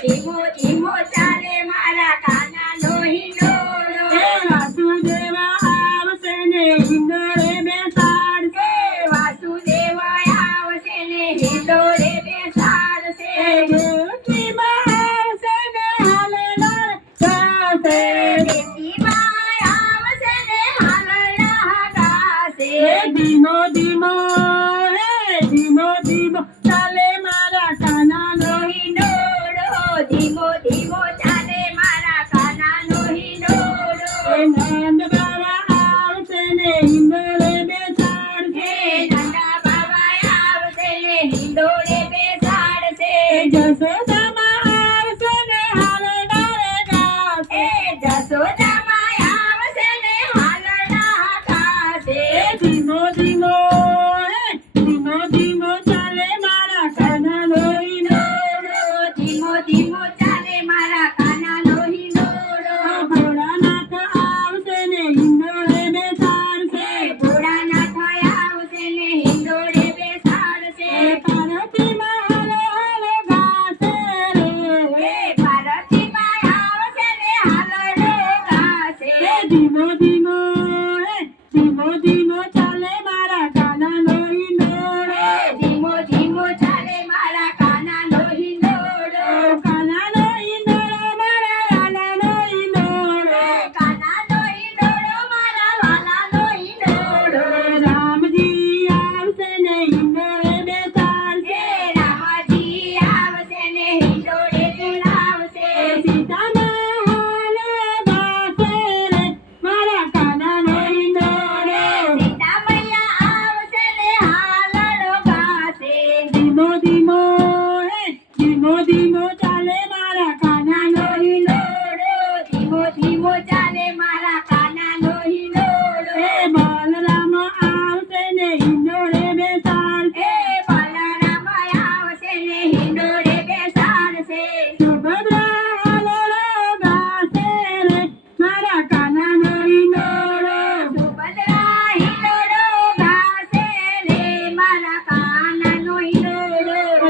comigo e Jashoda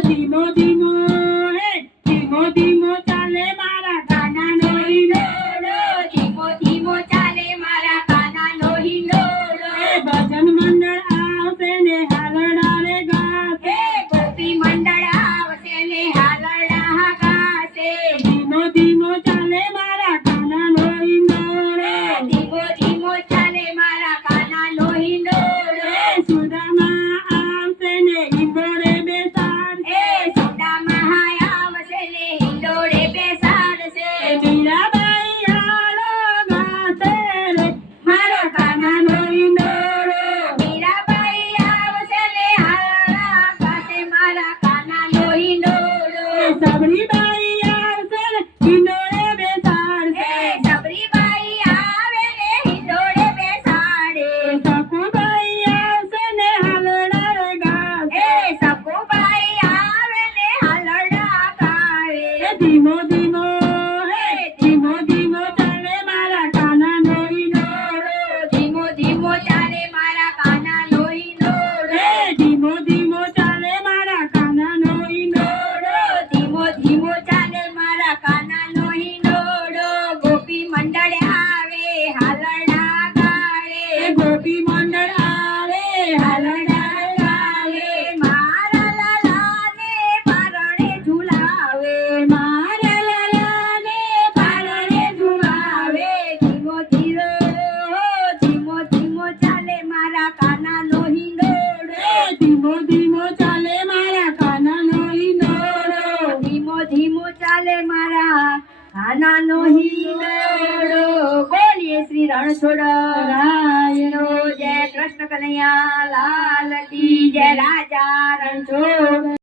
Dimo, dimo, eh, dimo, dimo, talema. ગોપી મંડળ આવે હાલડા લાવે મારા લાલાને પારણે ઝુલાવે મારા લાલાને પારણે ઝુલાવે ધીમો ધીરો ધીમો ધીમો ચાલે મારા કાનાનો હિંડોળો. એ ધીમો ધીમો ચાલે મારા કાનાનો હિંડોળો. ધીમો ધીમો ચાલે મારા કાનાનો હિંડોળો. બોલીએ શ્રી રણછોડ. કનૈયા લાલ કી જય રાજા રણછોડ.